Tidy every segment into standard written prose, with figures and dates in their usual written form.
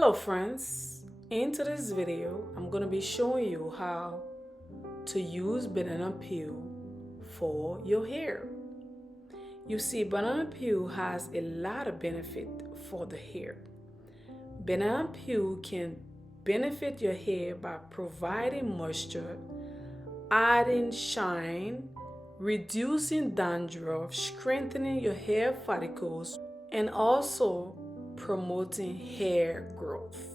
Hello friends, in today's video I'm going to be showing you how to use banana peel for your hair. You see, banana peel has a lot of benefit for the hair. Banana peel can benefit your hair by providing moisture, adding shine, reducing dandruff, strengthening your hair follicles, and also promoting hair growth.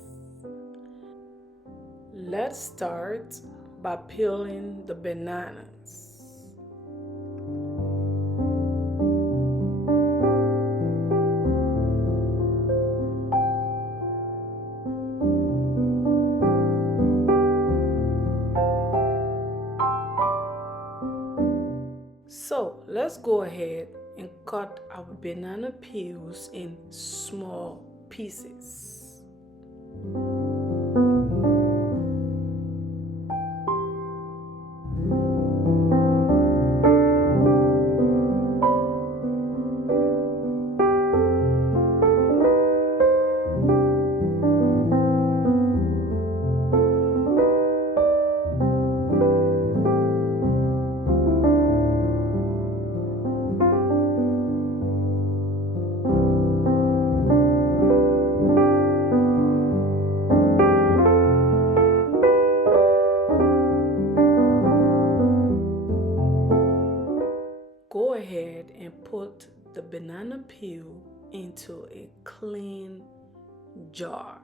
Let's start by peeling the bananas. So let's go ahead and cut our banana peels in small pieces. Go ahead and put the banana peel into a clean jar.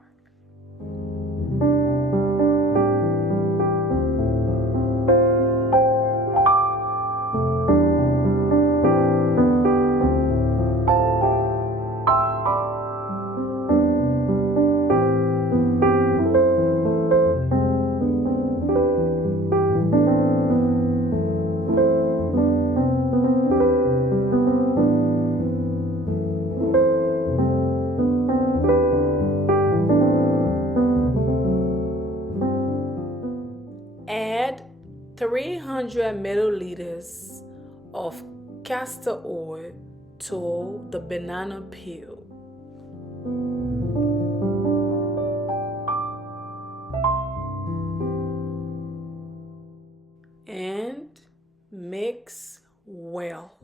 Add 300 milliliters of castor oil to the banana peel. And mix well.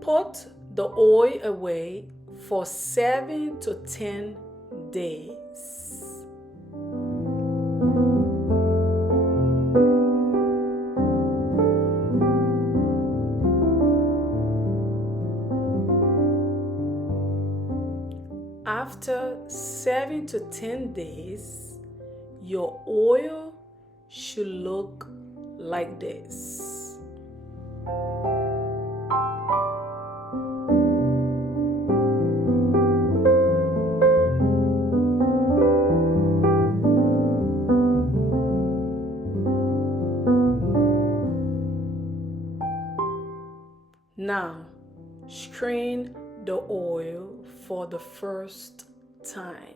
Put the oil away for 7 to 10 days. After 7 to 10 days, your oil should look like this. Now, strain the oil for the first time.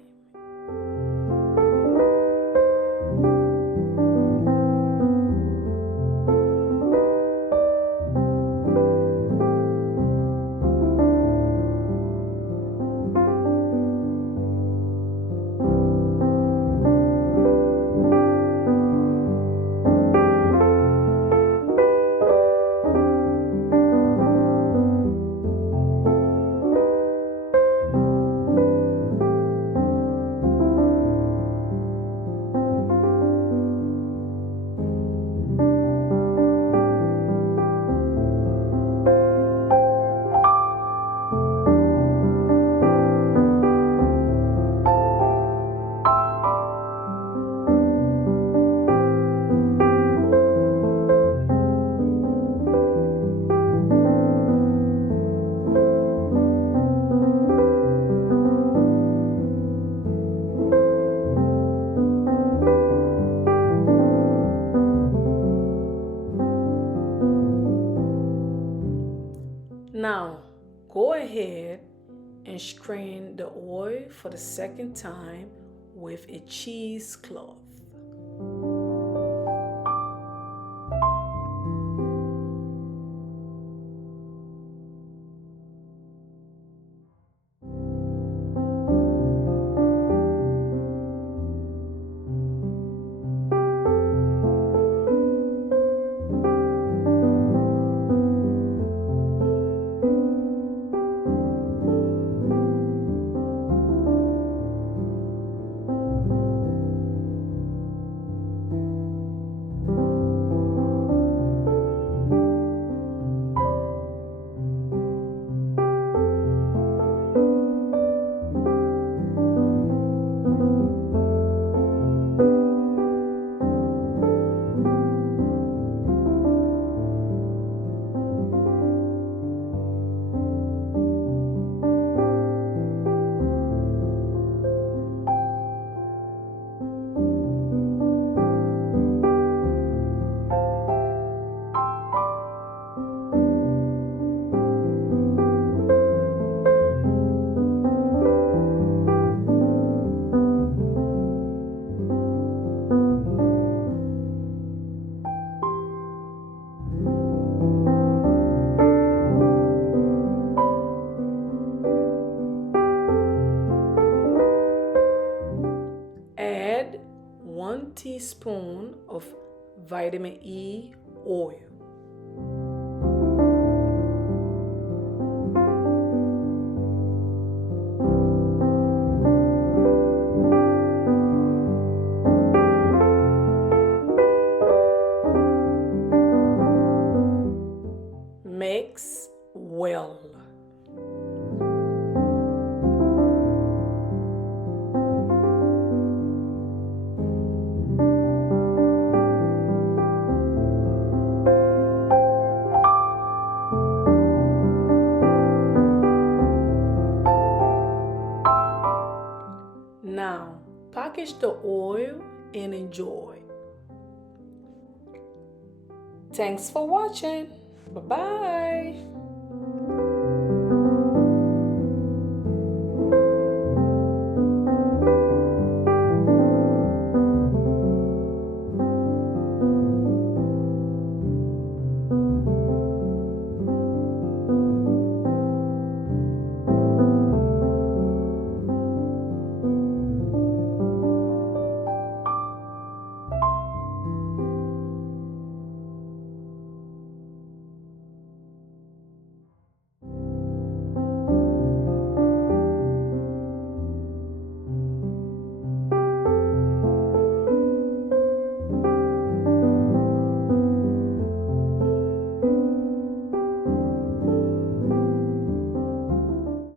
go ahead and strain the oil for the second time with a cheesecloth. Add 1 teaspoon of vitamin E oil. Mix well. Now, package the oil and enjoy. Thanks for watching. Bye-bye.